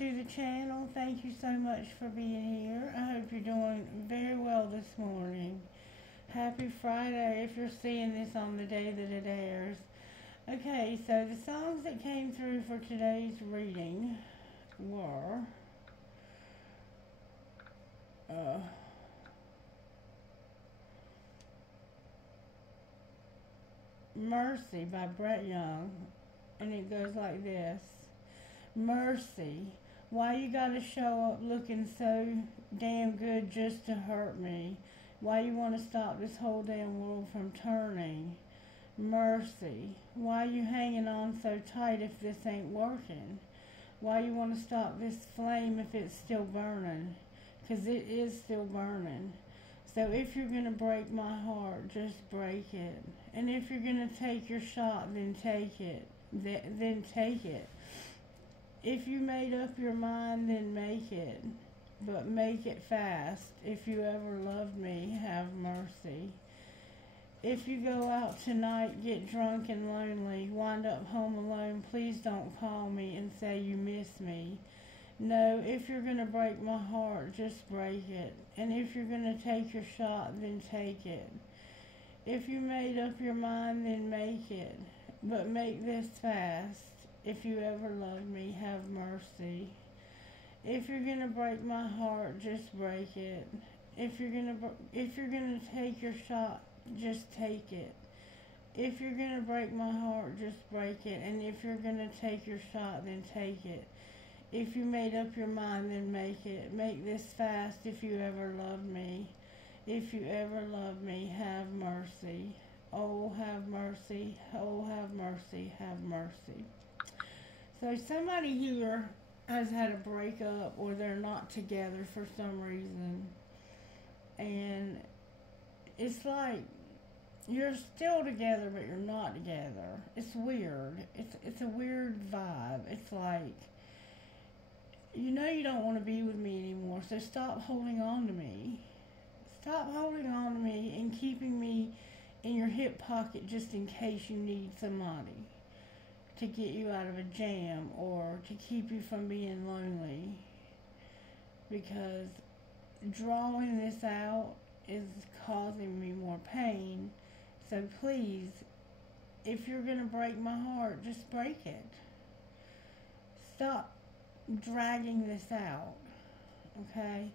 to the channel. Thank you so much for being here. I hope you're doing very well this morning. Happy Friday if you're seeing this on the day that it airs. Okay, so the songs that came through for today's reading were Mercy by Brett Young, and it goes like this. Mercy, why you gotta show up looking so damn good just to hurt me? Why you wanna stop this whole damn world from turning? Mercy, why you hanging on so tight if this ain't working? Why you wanna stop this flame if it's still burning? 'Cause it is still burning. So if you're gonna break my heart, just break it. And if you're gonna take your shot, then take it. Then take it. If you made up your mind, then make it. But make it fast. If you ever loved me, have mercy. If you go out tonight, get drunk and lonely, wind up home alone, please don't call me and say you miss me. No, if you're gonna break my heart, just break it. And if you're gonna take your shot, then take it. If you made up your mind, then make it. But make this fast. If you ever loved me, have mercy. If you're gonna break my heart, just break it. If you're gonna take your shot, just take it. If you're gonna break my heart, just break it. And if you're gonna take your shot, then take it. If you made up your mind, then make it. Make this fast if you ever loved me. If you ever loved me, have mercy. Oh, have mercy. Oh, have mercy. Have mercy. So somebody here has had a breakup or they're not together for some reason. And it's like you're still together, but you're not together. It's weird. It's a weird vibe. It's like, you know you don't want to be with me anymore, so stop holding on to me. Stop holding on to me and keeping me in your hip pocket just in case you need somebody to get you out of a jam or to keep you from being lonely. Because drawing this out is causing me more pain. So please, if you're going to break my heart, just break it. Stop dragging this out, okay?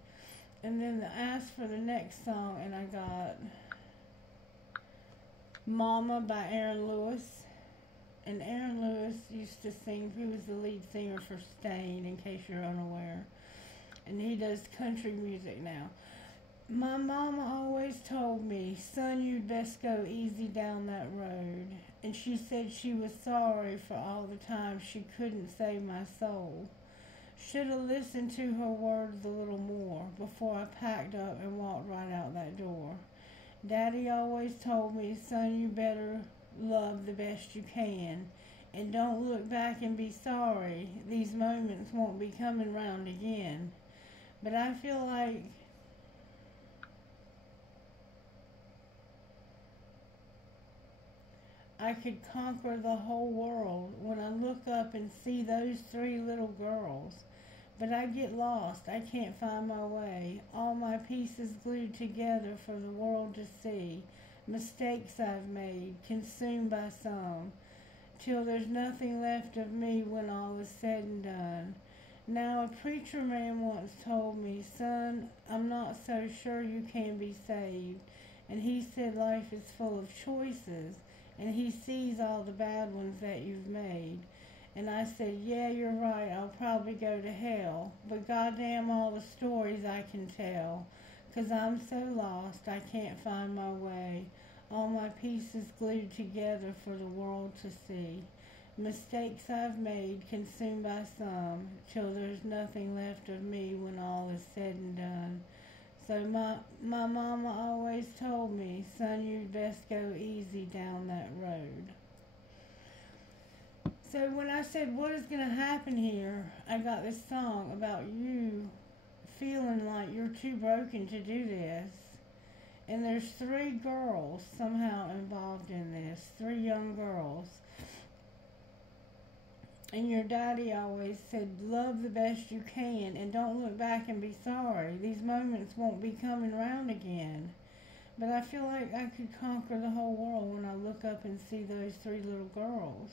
And then I asked for the next song, and I got Mama by Aaron Lewis. And Aaron Lewis used to sing, he was the lead singer for Stain, in case you're unaware. And he does country music now. My mama always told me, son, you'd best go easy down that road. And she said she was sorry for all the time she couldn't save my soul. Should have listened to her words a little more before I packed up and walked right out that door. Daddy always told me, son, you better love the best you can. And don't look back and be sorry. These moments won't be coming round again. But I feel like I could conquer the whole world when I look up and see those three little girls. But I get lost, I can't find my way. All my pieces glued together for the world to see. Mistakes I've made, consumed by some, till there's nothing left of me when all is said and done. Now a preacher man once told me, son, I'm not so sure you can be saved. And he said life is full of choices, and he sees all the bad ones that you've made. And I said, yeah, you're right, I'll probably go to hell. But goddamn all the stories I can tell. 'Cause I'm so lost, I can't find my way. All my pieces glued together for the world to see. Mistakes I've made, consumed by some, till there's nothing left of me when all is said and done. So my mama always told me, son, you'd best go easy down that road. So when I said, what is going to happen here, I got this song about you feeling like you're too broken to do this. And there's three girls somehow involved in this, three young girls. And your daddy always said, love the best you can and don't look back and be sorry. These moments won't be coming around again. But I feel like I could conquer the whole world when I look up and see those three little girls.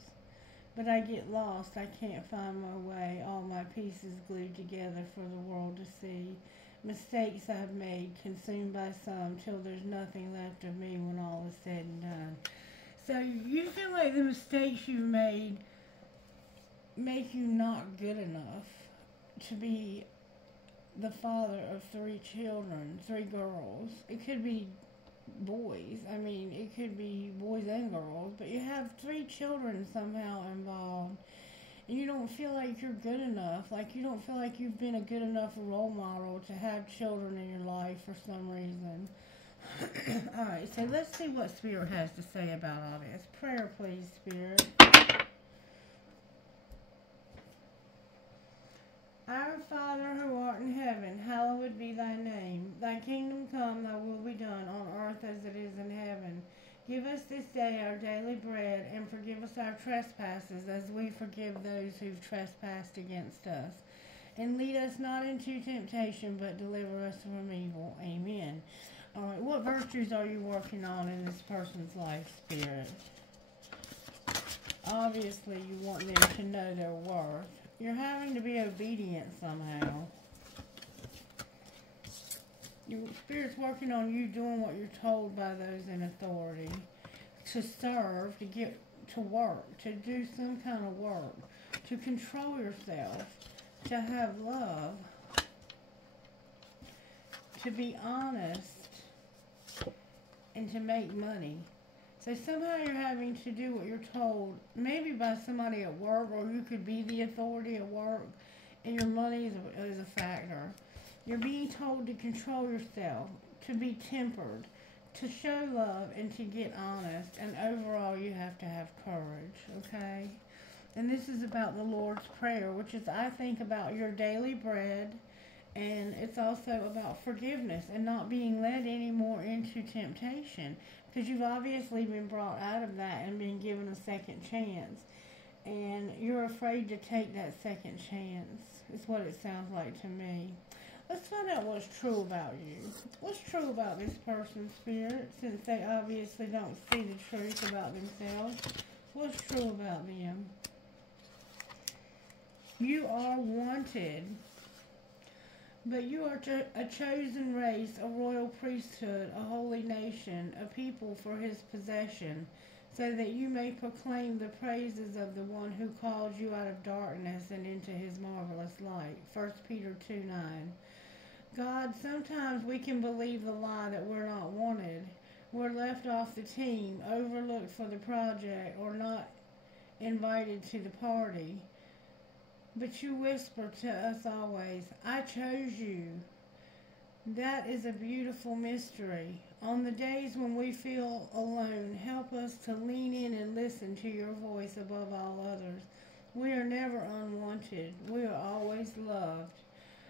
But I get lost. I can't find my way. All my pieces glued together for the world to see. Mistakes I've made, consumed by some, till there's nothing left of me when all is said and done. So you feel like the mistakes you've made make you not good enough to be the father of three children, three girls. It could be boys. I mean, it could be boys and girls, but you have three children somehow involved. And you don't feel like you're good enough. Like, you don't feel like you've been a good enough role model to have children in your life for some reason. Alright, so let's see what Spirit has to say about all this. Prayer, please, Spirit. Our Father who art in heaven, hallowed be thy name. Thy kingdom come, thy will be done on earth as it is in heaven. Give us this day our daily bread, and forgive us our trespasses as we forgive those who've trespassed against us. And lead us not into temptation, but deliver us from evil. Amen. All right, what virtues are you working on in this person's life, Spirit? Obviously, you want them to know their worth. You're having to be obedient somehow. Your Spirit's working on you doing what you're told by those in authority. To serve, to get to work, to do some kind of work, to control yourself, to have love, to be honest, and to make money. So somehow you're having to do what you're told, maybe by somebody at work, or you could be the authority at work, and your money is a factor. You're being told to control yourself, to be tempered, to show love, and to get honest. And overall, you have to have courage, okay? And this is about the Lord's Prayer, which is, I think, about your daily bread. And it's also about forgiveness and not being led anymore into temptation. Because you've obviously been brought out of that and been given a second chance. And you're afraid to take that second chance. Is what it sounds like to me. Let's find out what's true about you. What's true about this person's spirit, since they obviously don't see the truth about themselves. What's true about them? You are wanted, but you are a chosen race, a royal priesthood, a holy nation, a people for his possession, so that you may proclaim the praises of the one who called you out of darkness and into his marvelous light. 1 Peter 2:9. God, sometimes we can believe the lie that we're not wanted. We're left off the team, overlooked for the project, or not invited to the party. But you whisper to us always, I chose you. That is a beautiful mystery. On the days when we feel alone, help us to lean in and listen to your voice above all others. We are never unwanted. We are always loved.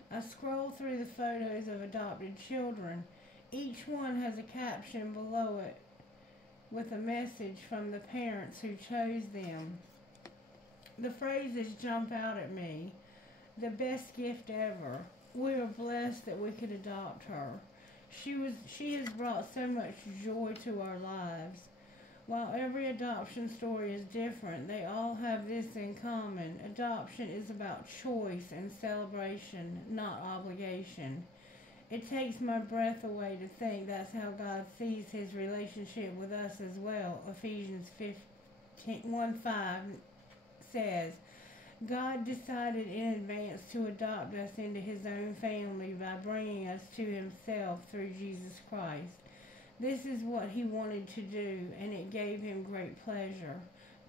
I scroll through the photos of adopted children. Each one has a caption below it with a message from the parents who chose them. The phrases jump out at me. The best gift ever. We are blessed that we could adopt her. She has brought so much joy to our lives. While every adoption story is different, they all have this in common. Adoption is about choice and celebration, not obligation. It takes my breath away to think that's how God sees his relationship with us as well. Ephesians 1:5 says, God decided in advance to adopt us into his own family by bringing us to himself through Jesus Christ. This is what he wanted to do, and it gave him great pleasure.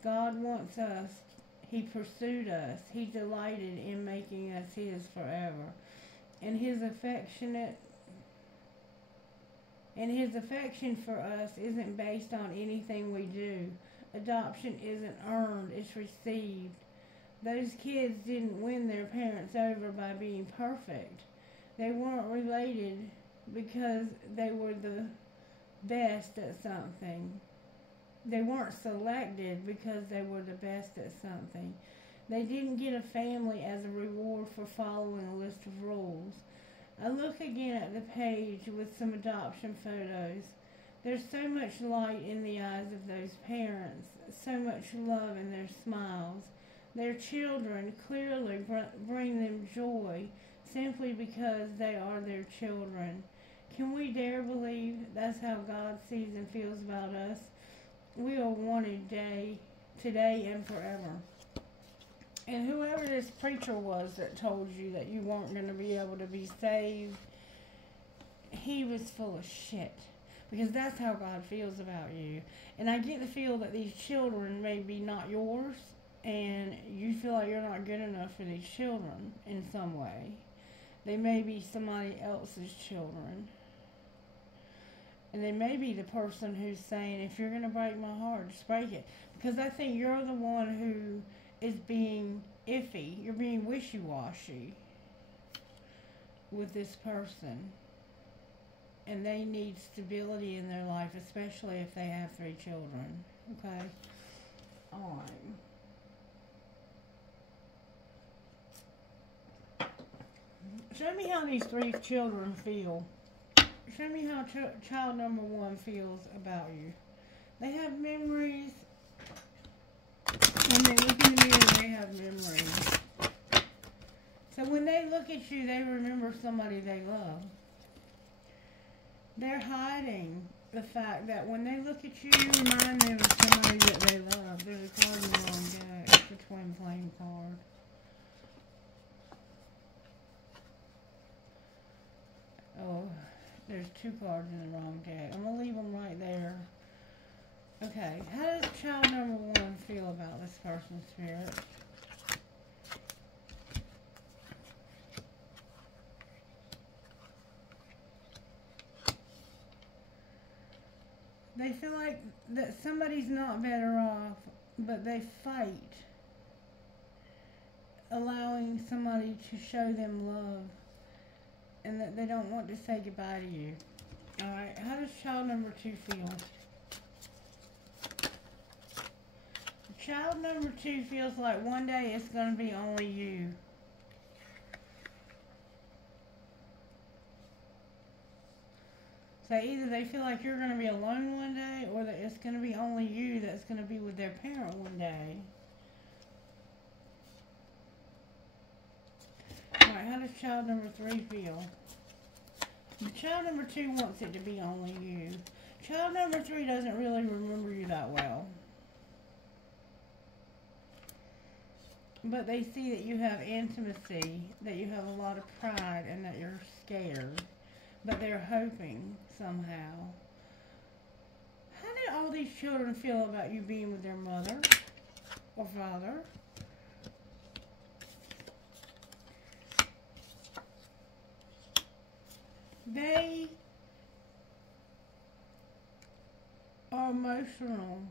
God wants us. He pursued us. He delighted in making us his forever. And his affection for us isn't based on anything we do. Adoption isn't earned, it's received. Those kids didn't win their parents over by being perfect. They weren't related because they were the best at something. They weren't selected because they were the best at something. They didn't get a family as a reward for following a list of rules. I look again at the page with some adoption photos. There's so much light in the eyes of those parents, so much love in their smiles. Their children clearly bring them joy simply because they are their children. Can we dare believe that's how God sees and feels about us? We are wanted today and forever. And whoever this preacher was that told you that you weren't going to be able to be saved, he was full of shit. Because that's how God feels about you. And I get the feel that these children may be not yours, and you feel like you're not good enough for these children in some way. They may be somebody else's children. And they may be the person who's saying, if you're going to break my heart, just break it. Because I think you're the one who is being iffy. You're being wishy-washy with this person. And they need stability in their life, especially if they have 3 children. Okay? Alright. Show me how these 3 children feel. Show me how child number 1 feels about you. They have memories. When they look in the mirror, they have memories. So when they look at you, they remember somebody they love. They're hiding the fact that when they look at you, you remind them of somebody that they love. There's a card in the wrong deck. It's a twin flame card. Oh, there's 2 cards in the wrong deck. I'm going to leave them right there. Okay, how does child number 1 feel about this person's spirit? They feel like that somebody's not better off, but they fight, allowing somebody to show them love, and that they don't want to say goodbye to you. Alright, how does child number 2 feel? Child number 2 feels like one day it's going to be only you. So either they feel like you're going to be alone one day, or that it's going to be only you that's going to be with their parent one day. Alright, how does child number 3 feel? Child number 2 wants it to be only you. Child number 3 doesn't really remember you that well. But they see that you have intimacy, that you have a lot of pride, and that you're scared. But they're hoping somehow. How did all these children feel about you being with their mother or father? They are emotional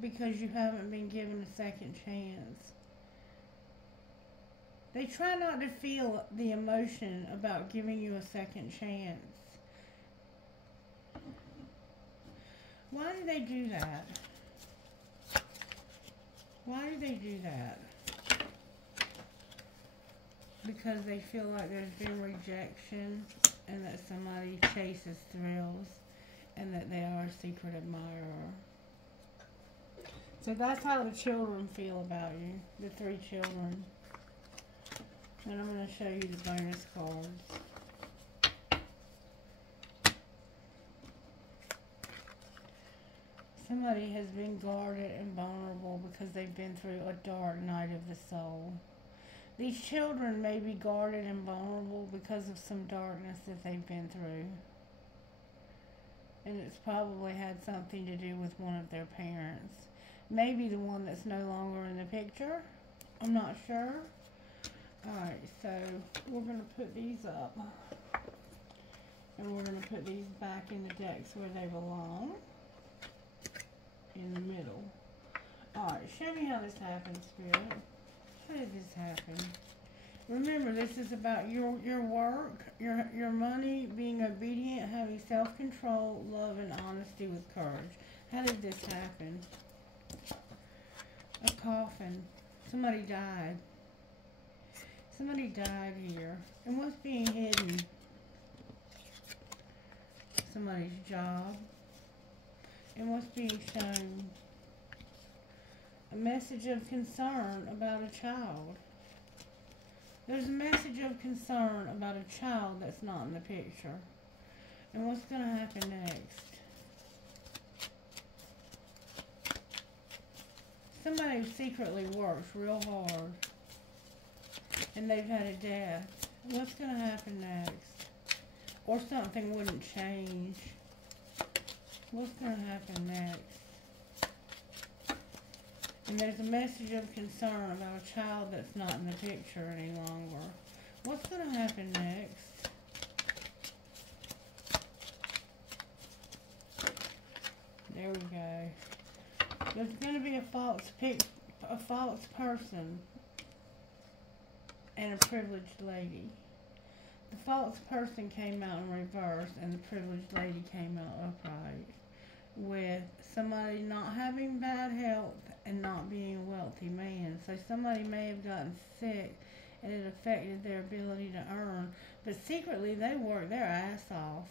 because you haven't been given a second chance. They try not to feel the emotion about giving you a second chance. Why do they do that? Why do they do that? Because they feel like there's been rejection, and that somebody chases thrills, and that they are a secret admirer. So that's how the children feel about you, the 3 children. And I'm going to show you the bonus cards. Somebody has been guarded and vulnerable because they've been through a dark night of the soul. These children may be guarded and vulnerable because of some darkness that they've been through. And it's probably had something to do with one of their parents. Maybe the one that's no longer in the picture. I'm not sure. Alright, so we're going to put these up. And we're going to put these back in the decks where they belong. In the middle. Alright, show me how this happens, Spirit. How did this happen? Remember, this is about your work, your money, being obedient, having self-control, love, and honesty with courage. How did this happen? A coffin. Somebody died. Somebody died here. And what's being hidden? Somebody's job. And what's being shown? A message of concern about a child. There's a message of concern about a child that's not in the picture. And what's going to happen next? Somebody secretly works real hard. And they've had a death. What's going to happen next? Or something wouldn't change. What's going to happen next? And there's a message of concern about a child that's not in the picture any longer. What's going to happen next? There we go. There's going to be a false person and a privileged lady. The false person came out in reverse and the privileged lady came out upright, with somebody not having bad health and not being a wealthy man. So somebody may have gotten sick and it affected their ability to earn, but secretly they work their ass off.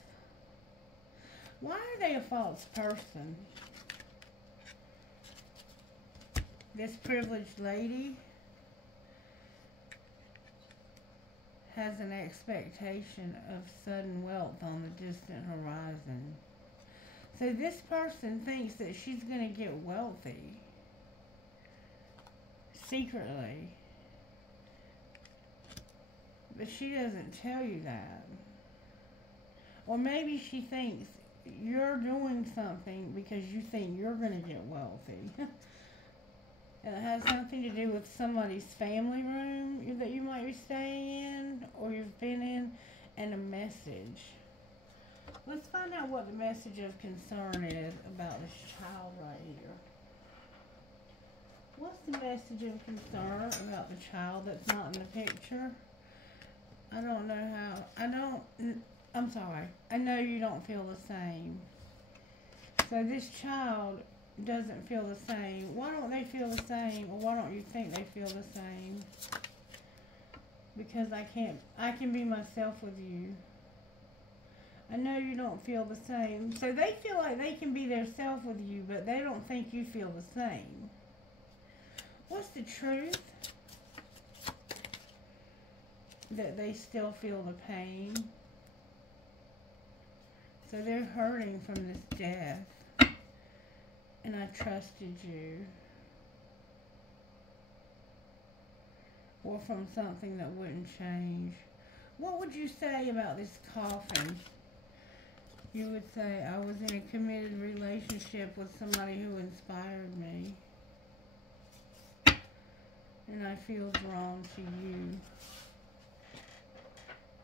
Why are they a false person? This privileged lady has an expectation of sudden wealth on the distant horizon. So this person thinks that she's going to get wealthy secretly, but she doesn't tell you that. Or maybe she thinks you're doing something because you think you're going to get wealthy. And it has something to do with somebody's family room that you might be staying in or you've been in, and a message. Let's find out what the message of concern is about this child right here. What's the message of concern about the child that's not in the picture? I don't know how. I'm sorry. I know you don't feel the same. So this child doesn't feel the same. Why don't they feel the same? Or why don't you think they feel the same? Because I can be myself with you. I know you don't feel the same. So they feel like they can be their self with you, but they don't think you feel the same. What's the truth? That they still feel the pain. So they're hurting from this death. And I trusted you. Or from something that wouldn't change. What would you say about this coffin? You would say, I was in a committed relationship with somebody who inspired me. And I feel drawn to you.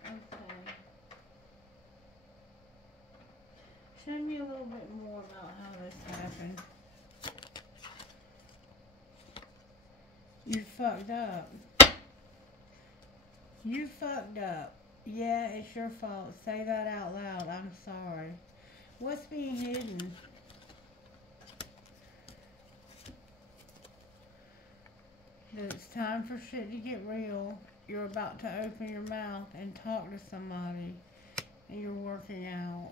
Okay. Show me a little bit more about how this happened. You fucked up. You fucked up. Yeah, it's your fault. Say that out loud. I'm sorry. What's being hidden? That it's time for shit to get real. You're about to open your mouth and talk to somebody. And you're working out.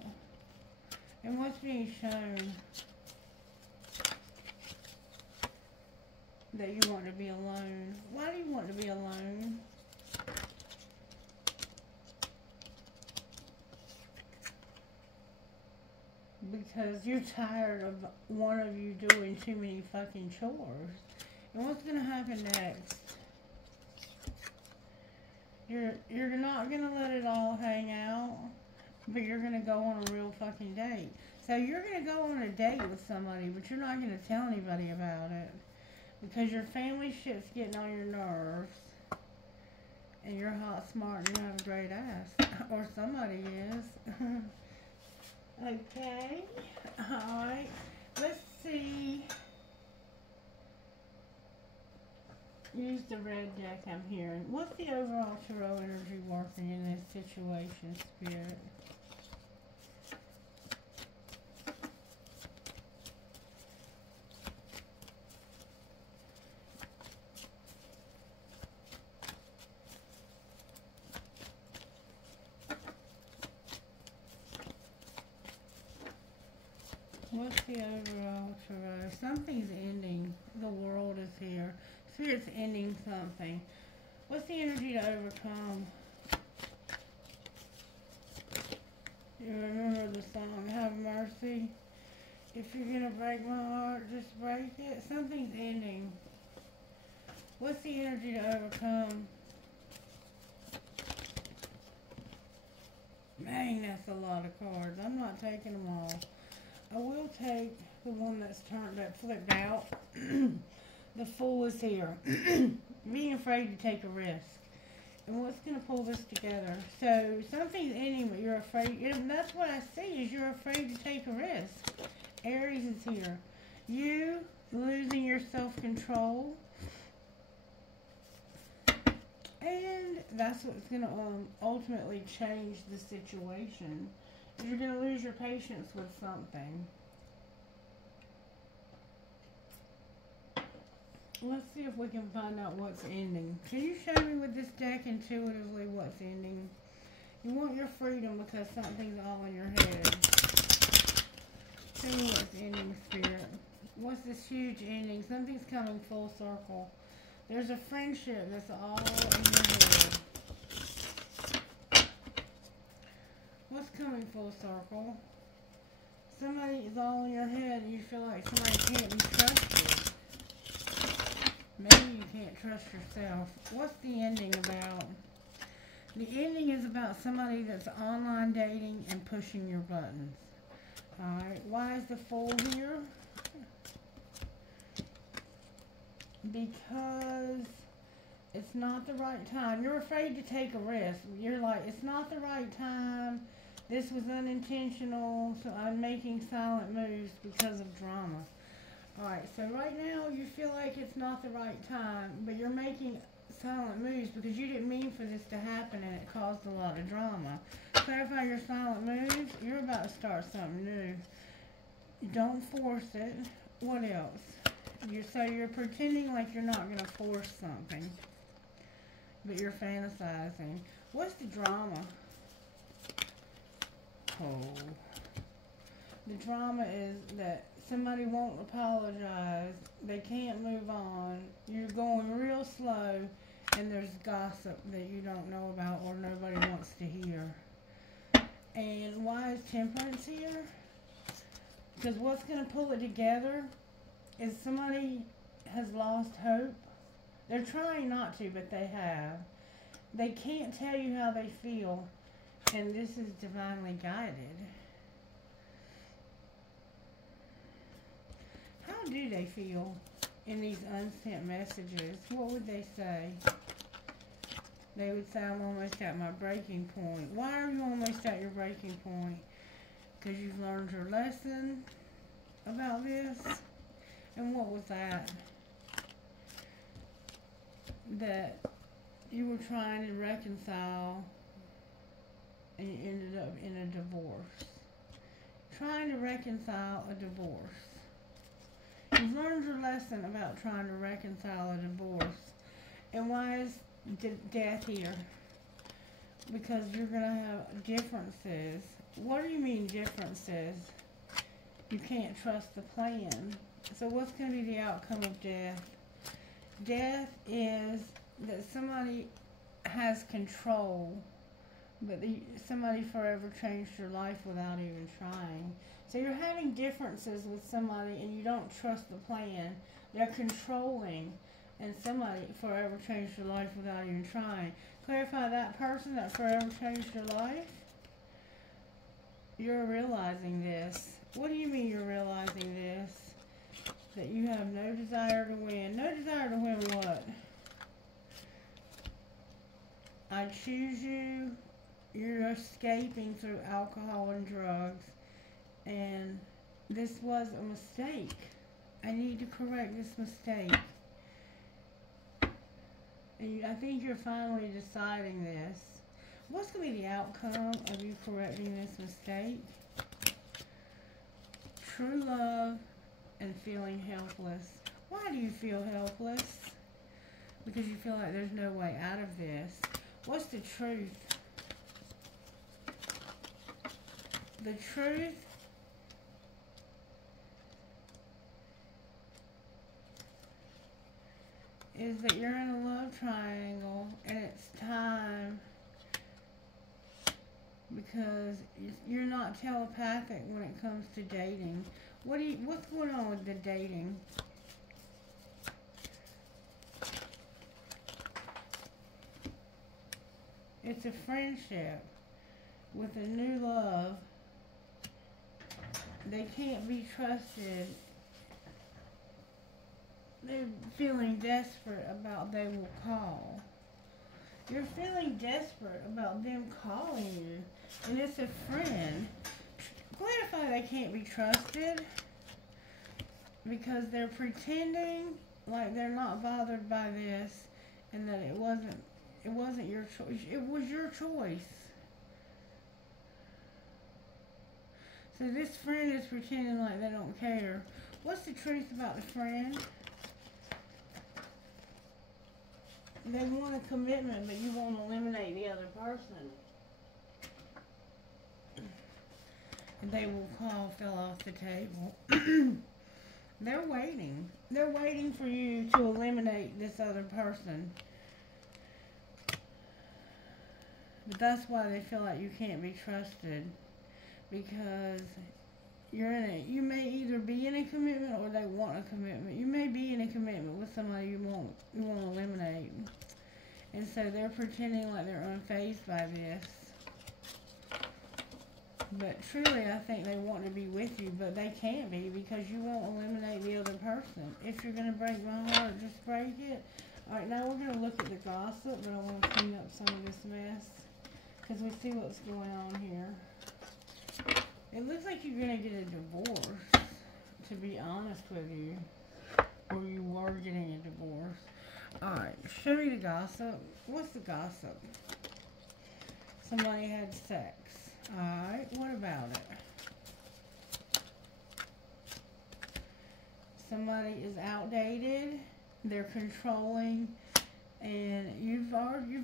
And what's being shown? That you want to be alone. Why do you want to be alone? Because you're tired of one of you doing too many fucking chores. And what's going to happen next? You're not going to let it all hang out, but you're going to go on a real fucking date. So you're going to go on a date with somebody, but you're not going to tell anybody about it. Because your family shit's getting on your nerves. And you're hot, smart, and you have a great ass. Or somebody is. Okay. Alright. Let's see. Use the red deck I'm hearing. What's the overall tarot energy working in this situation, Spirit? What's the overall tarot? Something's ending. The world is here. Spirit's ending something. What's the energy to overcome? You remember the song, Have Mercy? If you're going to break my heart, just break it. Something's ending. What's the energy to overcome? Dang, that's a lot of cards. I'm not taking them all. I will take the one that flipped out. The Fool is here. Being afraid to take a risk. And what's going to pull this together? So, something's ending, but you're afraid. That's what I see, is you're afraid to take a risk. Aries is here. You losing your self-control. And that's what's going to ultimately change the situation. You're going to lose your patience with something. Let's see if we can find out what's ending. Can you show me with this deck intuitively what's ending? You want your freedom because something's all in your head. Show me what's ending, Spirit. What's this huge ending? Something's coming full circle. There's a friendship that's all in your head. What's coming full circle? Somebody is all in your head and you feel like somebody can't be trusted. Maybe you can't trust yourself. What's the ending about? The ending is about somebody that's online dating and pushing your buttons. Alright, why is the Fool here? Because it's not the right time. You're afraid to take a risk. You're like, it's not the right time. This was unintentional, so I'm making silent moves because of drama. Alright, so right now you feel like it's not the right time, but you're making silent moves because you didn't mean for this to happen and it caused a lot of drama. Clarify your silent moves. You're about to start something new. Don't force it. What else? So you're pretending like you're not going to force something, but you're fantasizing. What's the drama? Oh. The drama is that somebody won't apologize. They can't move on. You're going real slow, and there's gossip that you don't know about or nobody wants to hear. And why is Temperance here? Because what's going to pull it together is somebody has lost hope. They're trying not to, but they have. They can't tell you how they feel, and this is divinely guided. How do they feel in these unsent messages? What would they say? They would say, I'm almost at my breaking point. Why are you almost at your breaking point? Because you've learned your lesson about this? And what was that? That you were trying to reconcile and you ended up in a divorce. Trying to reconcile a divorce. You've learned your lesson about trying to reconcile a divorce. And why is death here? Because you're going to have differences. What do you mean differences? You can't trust the plan. So what's going to be the outcome of death? Death is that somebody has control, but somebody forever changed your life without even trying. So you're having differences with somebody and you don't trust the plan. They're controlling, and somebody forever changed your life without even trying. Clarify that person that forever changed your life. You're realizing this. What do you mean you're realizing this? That you have no desire to win. No desire to win what? I choose you. You're escaping through alcohol and drugs. And this was a mistake. I need to correct this mistake. And I think you're finally deciding this. What's going to be the outcome of you correcting this mistake? True love and feeling helpless. Why do you feel helpless? Because you feel like there's no way out of this. What's the truth? The truth is that you're in a love triangle and it's time, because you're not telepathic when it comes to dating. What's going on with the dating? It's a friendship with a new love. They can't be trusted. They're feeling desperate about they will call. You're feeling desperate about them calling you. And it's a friend. Clarify they can't be trusted because they're pretending like they're not bothered by this and that it wasn't your choice. It was your choice. So this friend is pretending like they don't care. What's the truth about the friend? They want a commitment, but you want to eliminate the other person. And they will call, fell off the table. They're waiting. They're waiting for you to eliminate this other person. But that's why they feel like you can't be trusted. Because you may either be in a commitment or they want a commitment. You may be in a commitment with somebody you want to eliminate. And so they're pretending like they're unfazed by this. But truly, I think they want to be with you, but they can't be because you won't eliminate the other person. If you're going to break my heart, just break it. Alright, now we're going to look at the gossip, but I want to clean up some of this mess because we see what's going on here. It looks like you're going to get a divorce, to be honest with you. Or you were getting a divorce. Alright, show me the gossip. What's the gossip? Somebody had sex. Alright, what about it? Somebody is outdated. They're controlling. And you've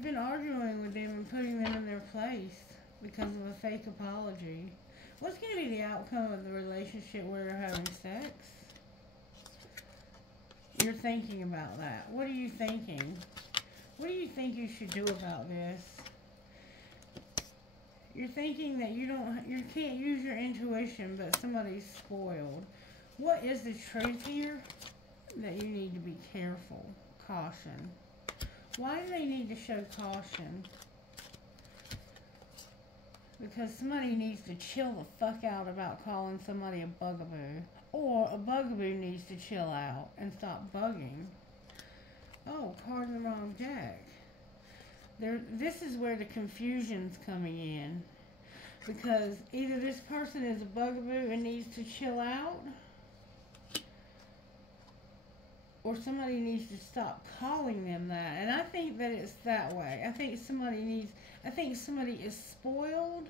been arguing with them and putting them in their place because of a fake apology. What's going to be the outcome of the relationship where you're having sex? You're thinking about that. What are you thinking? What do you think you should do about this? You're thinking that you can't use your intuition, but somebody's spoiled. What is the truth here? That you need to be careful. Caution. Why do they need to show caution? Because somebody needs to chill the fuck out about calling somebody a bugaboo. Or a bugaboo needs to chill out and stop bugging. Oh, card in the wrong deck. This is where the confusion's coming in. Because either this person is a bugaboo and needs to chill out, or somebody needs to stop calling them that. And I think that it's that way. I think somebody is spoiled.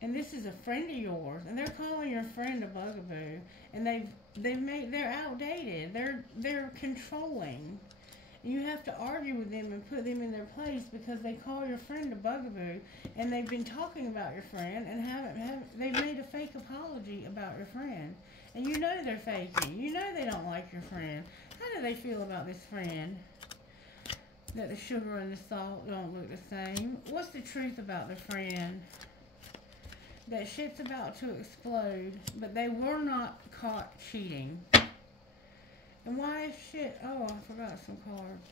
And this is a friend of yours, and they're calling your friend a bugaboo, and they're outdated. They're controlling. You have to argue with them and put them in their place because they call your friend a bugaboo, and they've been talking about your friend and they've made a fake apology about your friend, and you know they're faking. You know they don't like your friend. How do they feel about this friend? That the sugar and the salt don't look the same. What's the truth about the friend? That shit's about to explode, but they were not caught cheating. And why is shit... Oh, I forgot some cards.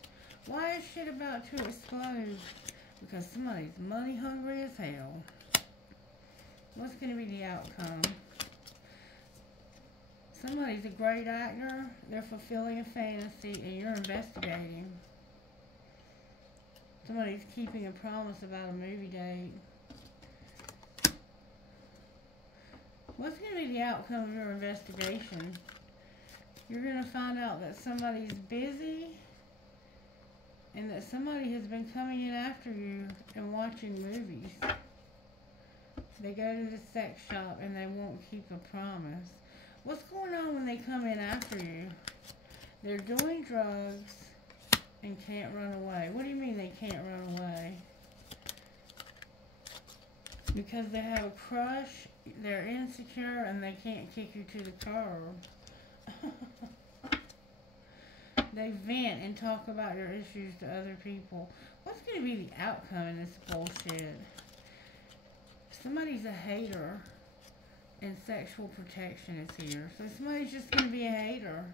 Why is shit about to explode? Because somebody's money hungry as hell. What's going to be the outcome? Somebody's a great actor. They're fulfilling a fantasy, and you're investigating. Somebody's keeping a promise about a movie date. What's going to be the outcome of your investigation? You're going to find out that somebody's busy and that somebody has been coming in after you and watching movies. They go to the sex shop and they won't keep a promise. What's going on when they come in after you? They're doing drugs and can't run away. What do you mean they can't run away? Because they have a crush, they're insecure, and they can't kick you to the curb. They vent and talk about their issues to other people. What's going to be the outcome in this bullshit? Somebody's a hater, and sexual protection is here. So somebody's just going to be a hater.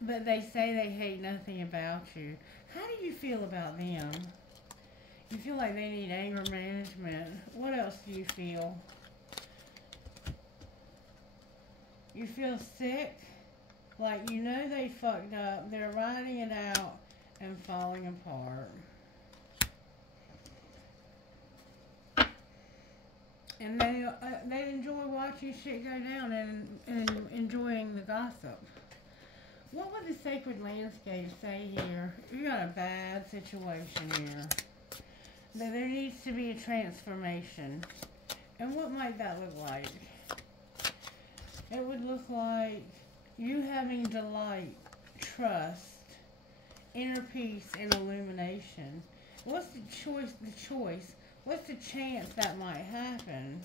But they say they hate nothing about you. How do you feel about them? You feel like they need anger management. What else do you feel? You feel sick? Like you know they fucked up. They're riding it out and falling apart. And they enjoy watching shit go down and enjoying the gossip. What would the sacred landscape say here? You got a bad situation here. That there needs to be a transformation. And what might that look like? It would look like you having delight, trust, inner peace, and illumination. What's the choice? What's the chance that might happen?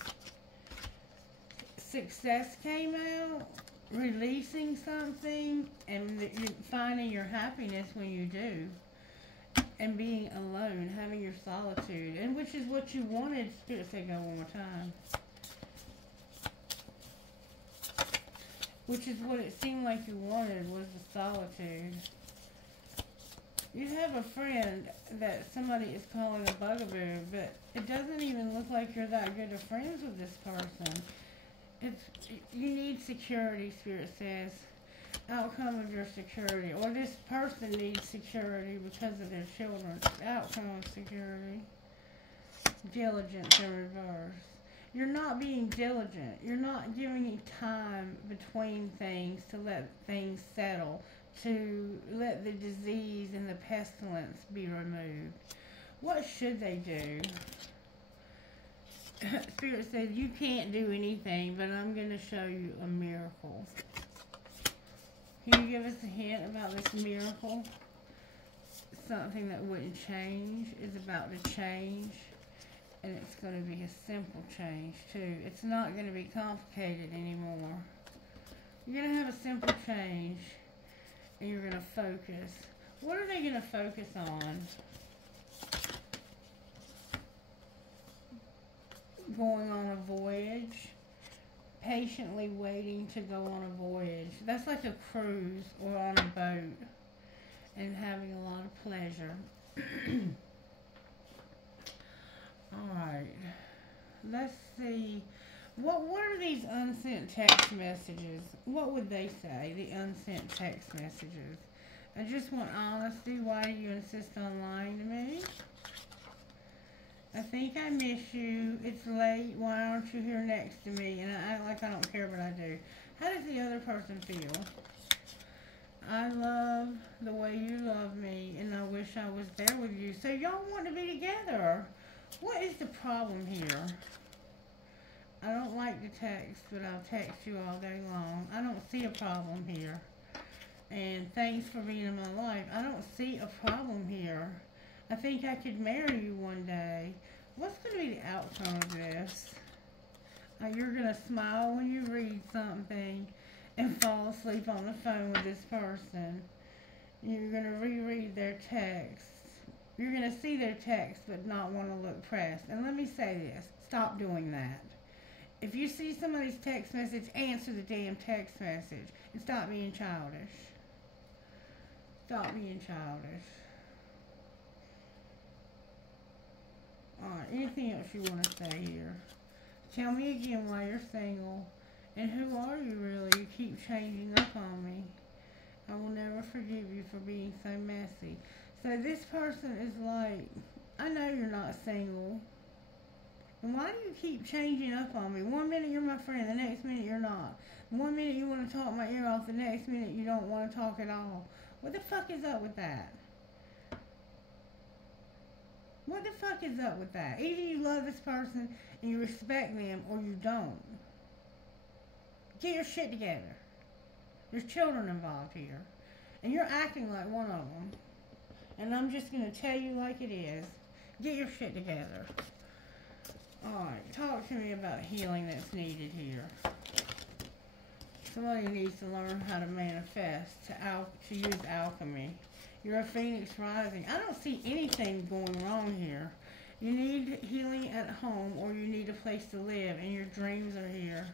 Success came out, releasing something, and finding your happiness when you do. And being alone, having your solitude, and which is what you wanted. Spirit say go one more time. Which is what it seemed like you wanted, was the solitude. You have a friend that somebody is calling a bugaboo, but it doesn't even look like you're that good of friends with this person. You need security, Spirit says. Outcome of your security. Or this person needs security because of their children. Outcome of security. Diligence in reverse. You're not being diligent. You're not giving time between things to let things settle, to let the disease and the pestilence be removed. What should they do? Spirit says, you can't do anything, but I'm going to show you a miracle. Can you give us a hint about this miracle? Something that wouldn't change is about to change. And it's going to be a simple change, too. It's not going to be complicated anymore. You're going to have a simple change. And you're going to focus. What are they going to focus on? Going on a voyage. Patiently waiting to go on a voyage. That's like a cruise or on a boat. And having a lot of pleasure. Alright, let's see. What are these unsent text messages? What would they say, the unsent text messages? I just want honesty. Why do you insist on lying to me? I think I miss you. It's late. Why aren't you here next to me? And I act like I don't care, but I do. How does the other person feel? I love the way you love me, and I wish I was there with you. So y'all want to be together. What is the problem here? I don't like to text, but I'll text you all day long. I don't see a problem here. And thanks for being in my life. I don't see a problem here. I think I could marry you one day. What's going to be the outcome of this? You're going to smile when you read something and fall asleep on the phone with this person. You're going to reread their text. You're going to see their text but not want to look pressed. And let me say this. Stop doing that. If you see somebody's text message, answer the damn text message. And stop being childish. Stop being childish. Alright, anything else you want to say here? Tell me again why you're single. And who are you really? You keep changing up on me. I will never forgive you for being so messy. So this person is like, I know you're not single. And why do you keep changing up on me? One minute you're my friend, the next minute you're not. One minute you want to talk my ear off, the next minute you don't want to talk at all. What the fuck is up with that? What the fuck is up with that? Either you love this person and you respect them, or you don't. Get your shit together. There's children involved here. And you're acting like one of them. And I'm just going to tell you like it is. Get your shit together. Alright, talk to me about healing that's needed here. Somebody needs to learn how to manifest, to use alchemy. You're a phoenix rising. I don't see anything going wrong here. You need healing at home, or you need a place to live, and your dreams are here.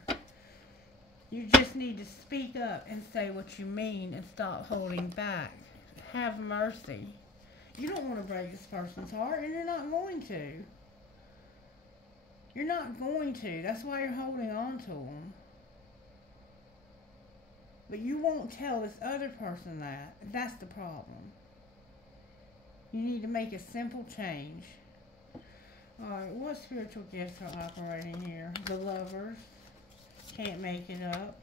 You just need to speak up and say what you mean and stop holding back. Have mercy. You don't want to break this person's heart, and you're not going to. You're not going to. That's why you're holding on to them. But you won't tell this other person that. That's the problem. You need to make a simple change. Alright, what spiritual gifts are operating here? The Lovers. Can't make it up.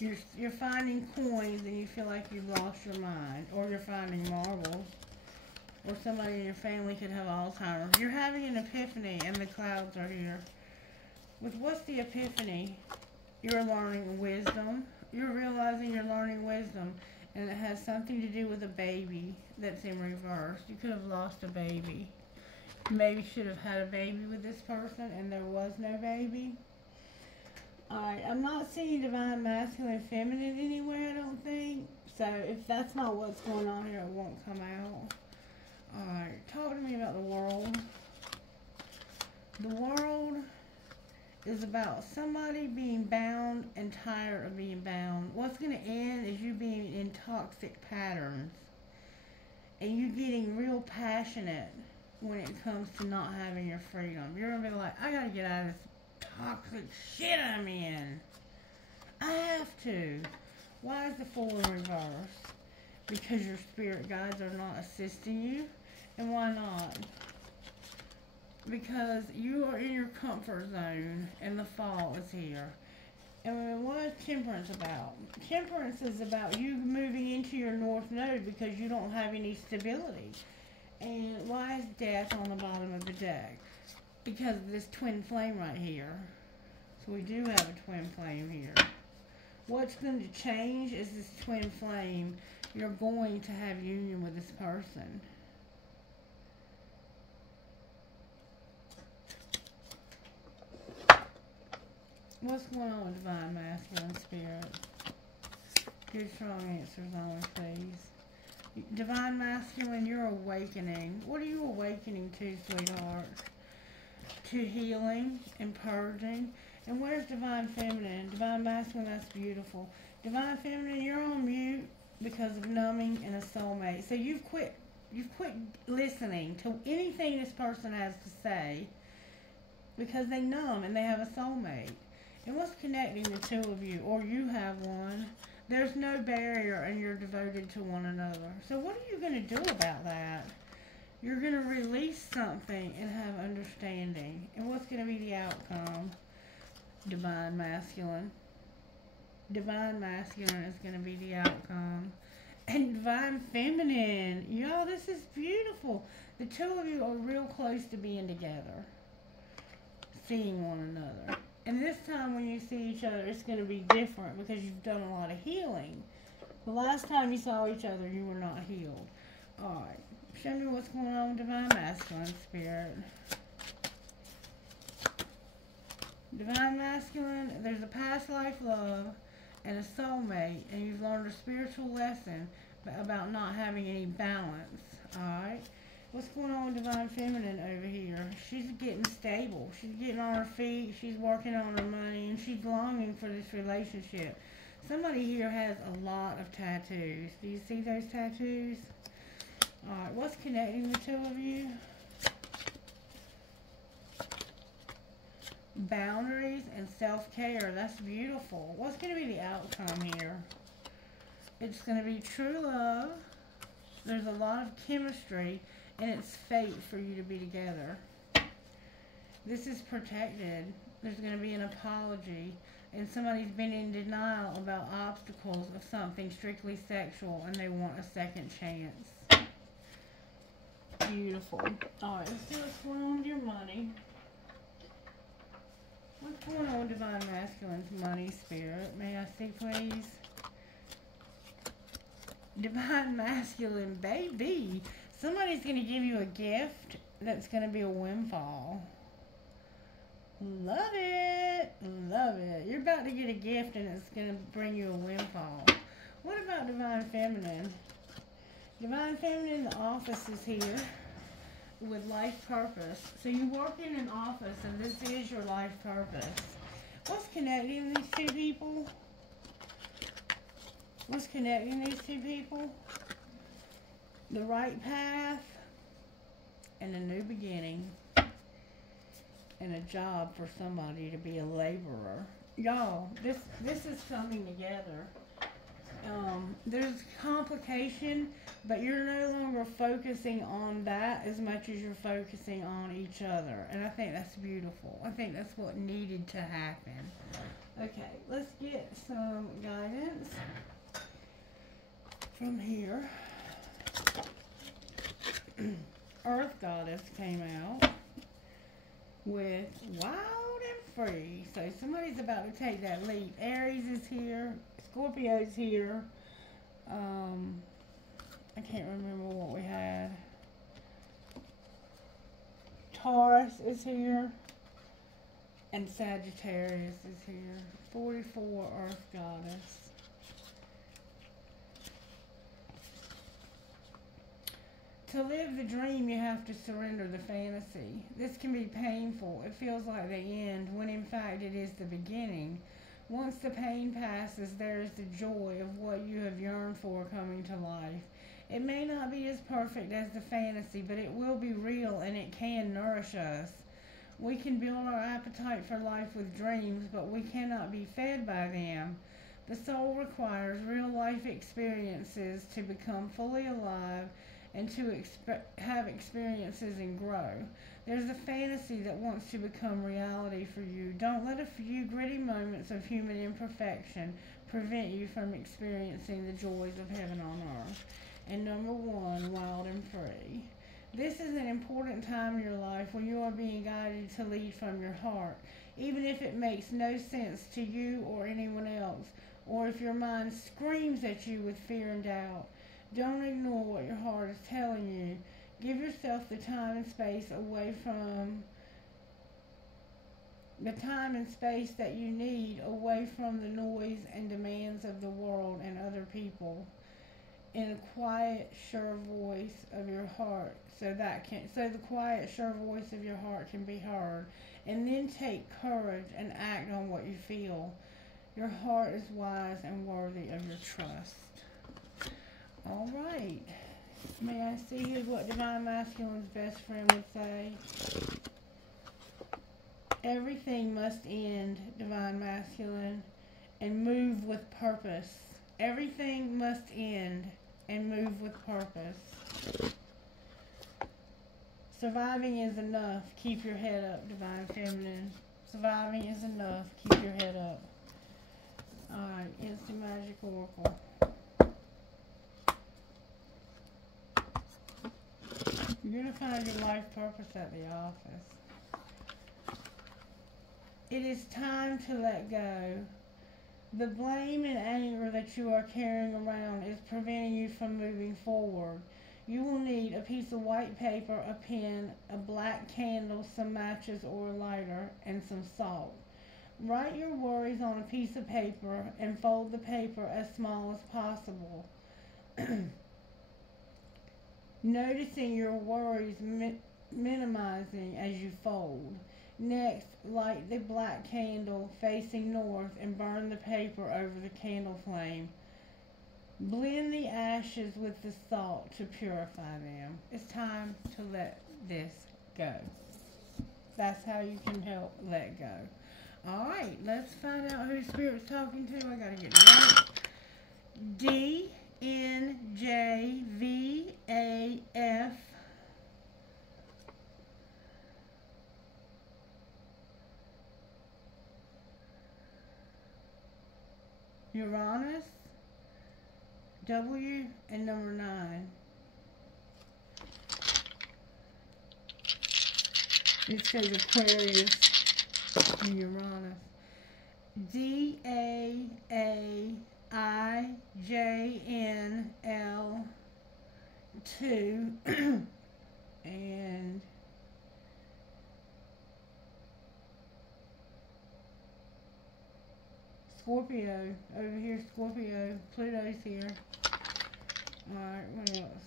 You're finding coins and you feel like you've lost your mind. Or you're finding marbles. Or somebody in your family could have Alzheimer's. You're having an epiphany and the clouds are here. With what's the epiphany? You're learning wisdom. You're realizing you're learning wisdom. And it has something to do with a baby that's in reverse. You could have lost a baby. Maybe should have had a baby with this person and there was no baby. Alright, I'm not seeing divine masculine feminine anywhere, I don't think. So if that's not what's going on here, it won't come out. Alright, talk to me about the world. The world is about somebody being bound and tired of being bound. What's going to end is you being in toxic patterns. And you getting real passionate when it comes to not having your freedom. You're going to be like, I got to get out of this toxic shit I'm in. I have to. Why is the Fool in reverse? Because your spirit guides are not assisting you. And why not? Because you are in your comfort zone and the fall is here. And what is temperance about? Temperance is about you moving into your north node because you don't have any stability. And why is death on the bottom of the deck? Because of this twin flame right here. So we do have a twin flame here. What's going to change is this twin flame. You're going to have union with this person. What's going on with divine masculine spirit? Good strong answers only, please. Divine masculine, you're awakening. What are you awakening to, sweetheart? To healing and purging. And where's divine feminine? Divine masculine, that's beautiful. Divine feminine, you're on mute because of numbing and a soulmate. So you've quit listening to anything this person has to say because they numb and they have a soulmate. And what's connecting the two of you? Or you have one. There's no barrier and you're devoted to one another. So what are you going to do about that? You're going to release something and have understanding. And what's going to be the outcome? Divine masculine. Divine masculine is going to be the outcome. And divine feminine. Y'all, this is beautiful. The two of you are real close to being together. Seeing one another. And this time when you see each other, it's going to be different because you've done a lot of healing. The last time you saw each other, you were not healed. Alright. Show me what's going on with divine masculine spirit. Divine masculine, there's a past life love and a soulmate. And you've learned a spiritual lesson about not having any balance. Alright. What's going on with divine feminine over here? She's getting stable. She's getting on her feet. She's working on her money. And she's longing for this relationship. Somebody here has a lot of tattoos. Do you see those tattoos? Alright, what's connecting the two of you? Boundaries and self-care. That's beautiful. What's going to be the outcome here? It's going to be true love. There's a lot of chemistry. And it's fate for you to be together. This is protected. There's going to be an apology. And somebody's been in denial about obstacles of something strictly sexual. And they want a second chance. Beautiful. Alright, let's see what's going on with your money. What's going on with divine masculine's money spirit? May I see, please? Divine masculine, baby. Somebody's going to give you a gift that's going to be a windfall. Love it. Love it. You're about to get a gift and it's going to bring you a windfall. What about Divine Feminine? Divine Feminine, the office is here with life purpose. So you work in an office and this is your life purpose. What's connecting these two people? What's connecting these two people? The right path and a new beginning. And a job for somebody to be a laborer. Y'all, this is coming together. There's complication, but you're no longer focusing on that as much as you're focusing on each other. And I think that's beautiful. I think that's what needed to happen. Okay, let's get some guidance from here. Earth Goddess came out with wild and free. So somebody's about to take that leap. Aries is here. Scorpio's here. I can't remember what we had. Taurus is here. And Sagittarius is here. 44 Earth Goddess. To live the dream, you have to surrender the fantasy. This can be painful. It feels like the end, when in fact it is the beginning. Once the pain passes, there is the joy of what you have yearned for coming to life. It may not be as perfect as the fantasy, but it will be real and it can nourish us. We can build our appetite for life with dreams, but we cannot be fed by them. The soul requires real life experiences to become fully alive and to have experiences and grow. There's a fantasy that wants to become reality for you. Don't let a few gritty moments of human imperfection prevent you from experiencing the joys of heaven on earth. And number 1, wild and free. This is an important time in your life when you are being guided to lead from your heart, even if it makes no sense to you or anyone else, or if your mind screams at you with fear and doubt. Don't ignore what your heart is telling you. Give yourself the time and space that you need away from the noise and demands of the world and other people, in a quiet, sure voice of your heart, so the quiet, sure voice of your heart can be heard. And then take courage and act on what you feel. Your heart is wise and worthy of your trust. All right. May I see what Divine Masculine's best friend would say? Everything must end, Divine Masculine, and move with purpose. Everything must end and move with purpose. Surviving is enough. Keep your head up, Divine Feminine. Surviving is enough. Keep your head up. Alright, Instant Magic Oracle. You're going to find your life purpose at the office. It is time to let go. The blame and anger that you are carrying around is preventing you from moving forward. You will need a piece of white paper, a pen, a black candle, some matches or a lighter, and some salt. Write your worries on a piece of paper and fold the paper as small as possible. Noticing your worries minimizing as you fold. Next, light the black candle facing north and burn the paper over the candle flame. Blend the ashes with the salt to purify them. It's time to let this go. That's how you can help let go. Alright, let's find out who Spirit's talking to. I gotta get it right. DNJVAF. Uranus. W and number 9. It says Aquarius and Uranus. DAIJNL2 and Scorpio. Over here, Scorpio. Pluto's here. Alright, what else?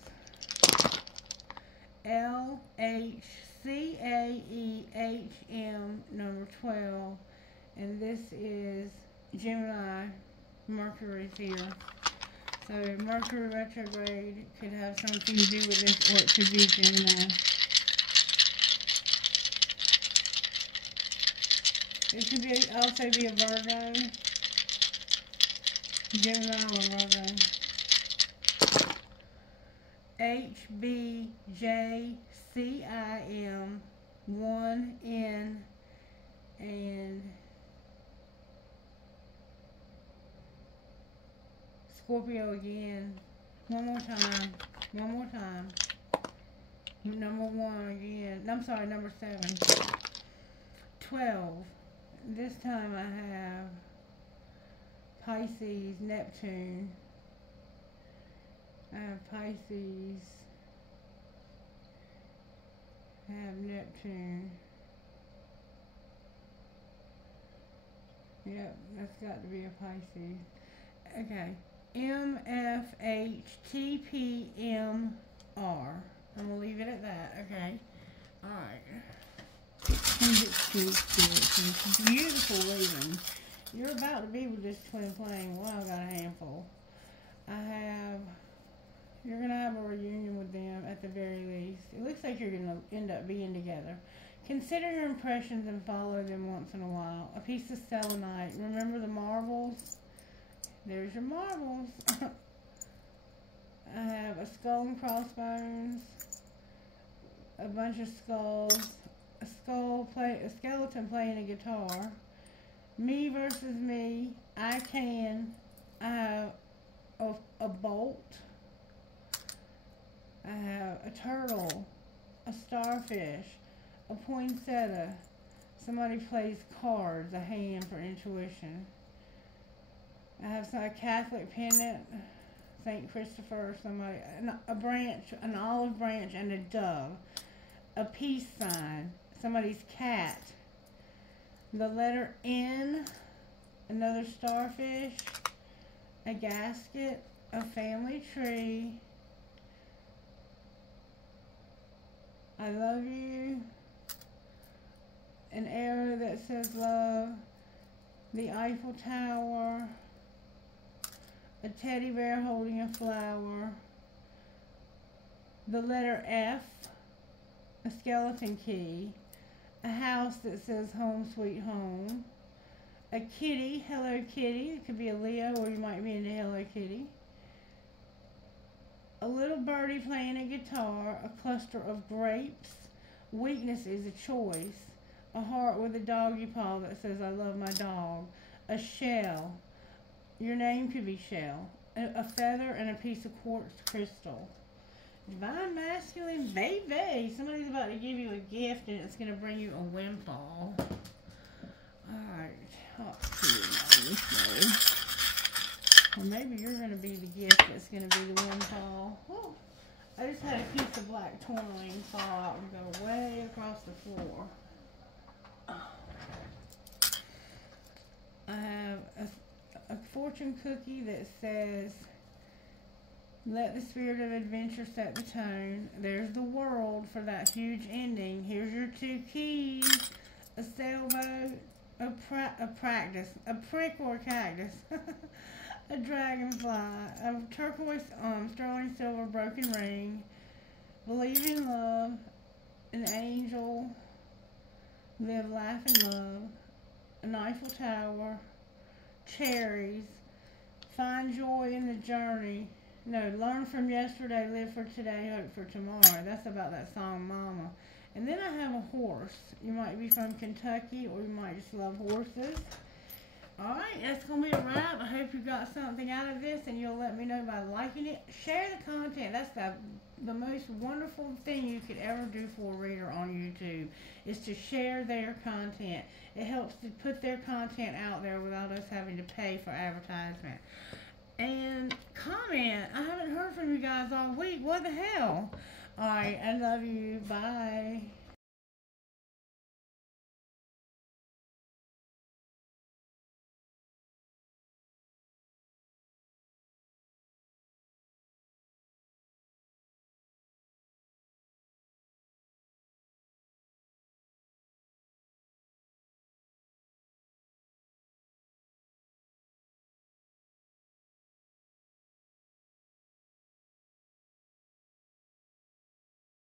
LHCAEHM number 12. And this is Gemini. Mercury's here. So Mercury retrograde could have something to do with this, or it could be Gemini. It could be also be a Virgo. Gemini or Virgo. HBJCIM 1N and Scorpio again. One more time. One more time. Number 1 again. I'm sorry, number 7. 12. This time I have Pisces, Neptune. I have Pisces. I have Neptune. Yep, that's got to be a Pisces. Okay. MFHTPMR. I'm going to leave it at that. Okay. Alright. Beautiful reading. You're about to be with this twin flame. Well, I've got a handful. You're going to have a reunion with them at the very least. It looks like you're going to end up being together. Consider your impressions and follow them once in a while. A piece of selenite. Remember the marbles? There's your marbles. I have a skull and crossbones. A bunch of skulls. A skeleton playing a guitar. Me versus me. I have a bolt. I have a turtle. A starfish. A poinsettia. Somebody plays cards. A hand for intuition. I have a Catholic pendant. St. Christopher. Somebody. A branch. An olive branch and a dove. A peace sign. Somebody's cat. The letter N. Another starfish. A gasket. A family tree. I love you. An arrow that says love. The Eiffel Tower. A teddy bear holding a flower. The letter F. A skeleton key. A house that says home sweet home. A kitty, Hello Kitty. It could be a Leo or you might be into Hello Kitty. A little birdie playing a guitar. A cluster of grapes. Weakness is a choice. A heart with a doggy paw that says I love my dog. A shell. Your name could be Shell. A feather and a piece of quartz crystal. Divine masculine, baby. Somebody's about to give you a gift and it's going to bring you a windfall. Alright, talk to you this way. Or maybe you're going to be the gift that's going to be the windfall. Whew. I just had a piece of black tourmaline fall out and go way across the floor. I have a fortune cookie that says, let the spirit of adventure set the tone. There's the world for that huge ending. Here's your 2 keys. A sailboat, a prick or a cactus. A dragonfly, a turquoise sterling silver broken ring. Believe in love. An angel. Live, laugh, and love. An Eiffel Tower. Cherries. Find joy in the journey. No, learn from yesterday, live for today, hope for tomorrow. That's about that song, Mama. And then I have a horse. You might be from Kentucky, or you might just love horses. Alright, that's going to be a wrap. I hope you got something out of this, and you'll let me know by liking it. Share the content. That's the most wonderful thing you could ever do for a reader on YouTube, is to share their content. It helps to put their content out there without us having to pay for advertisement. And comment. I haven't heard from you guys all week. What the hell? Alright, I love you. Bye.